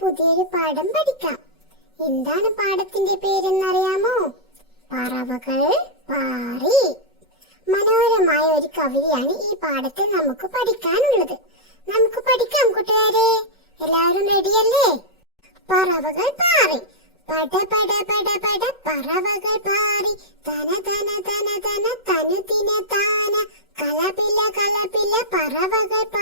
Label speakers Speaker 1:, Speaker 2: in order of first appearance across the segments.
Speaker 1: പുതിയൊരു പാഠം പഠിക്കാം. എന്താണ് പാഠത്തിന്റെ പേരെന്നറിയാമോ? പറവകൾ പാറി. മനോഹരമായ ഒരു കവിതയാണ് ഈ പാഠത്തിൽ നമുക്ക് പഠിക്കാനുള്ളത്. നമുക്ക് പഠിക്കാം കൂട്ടുകാരെ. എല്ലാവരും റെഡിയല്ലേ പറവകൾ പാറി. പട പട പട പട പറവകൾ പാറി. തന തന തന തന തനു തിന താന. കലപില കലപില പറവകൾ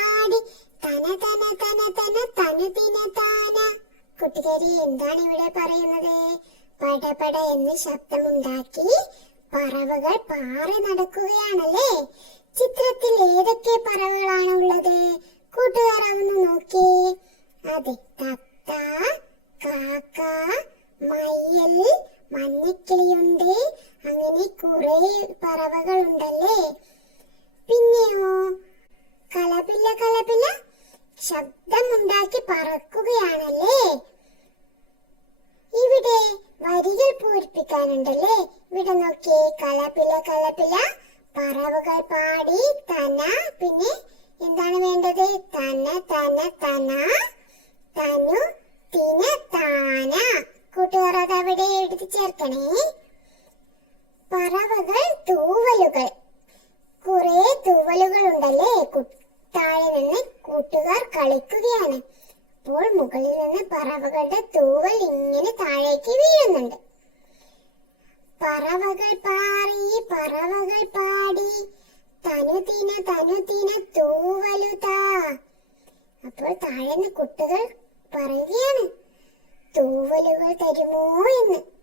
Speaker 1: കുട്ടികാരി എന്താണ് ഇവിടെ പറയുന്നത്? പടപട എന്ന് ശബ്ദമുണ്ടാക്കി പറവകൾ പാറി നടക്കുകയാണല്ലേ? ചിത്രത്തിൽ ഏതൊക്കെ പറവകളാണ് ഉള്ളത്? കൂട്ടുകാർ അതൊന്ന് നോക്കി. അതെ തത്ത കാക്ക മയ്യൽ മഞ്ഞക്കിളിയുണ്ട്. അങ്ങനെ കുറെ പറവകൾ ഉണ്ടല്ലേ പിന്നെയോ? കലപില കലപില ശബ്ദമുണ്ടാക്കി പറക്കുകയാണല്ലേ ഇവിടെ വരികൾ പൂരിപ്പിക്കാനുണ്ടല്ലേ ഇവിടെ നോക്കിയേ കലപില കലപില. പറവുകൾ പാടി തന പിന്നെ എന്താണ് വേണ്ടത്? തന തന തന. തനു തിന താന. കൂട്ടുകാർ അത് അവിടെ എഴുതി ചേർക്കണേ. പറവകൾ തൂവലുകൾ. കുറെ തൂവലുകൾ ഉണ്ടല്ലേ? താഴെ നിന്ന് കൂട്ടുകാർ കളിക്കുകയാണ്. അപ്പോൾ മുകളിൽ നിന്ന് പറവകളുടെ തൂവൽ ഇങ്ങനെ താഴേക്ക് വീഴുന്നുണ്ട്. പറവകൾ പാറി പറവകൾ പാടി. തനുതിന തനുതിന തൂവലുതാ. അപ്പോൾ താഴെന്ന് കുട്ടികൾ പറയുകയാണ് തൂവലുകൾ തരുമോ എന്ന്?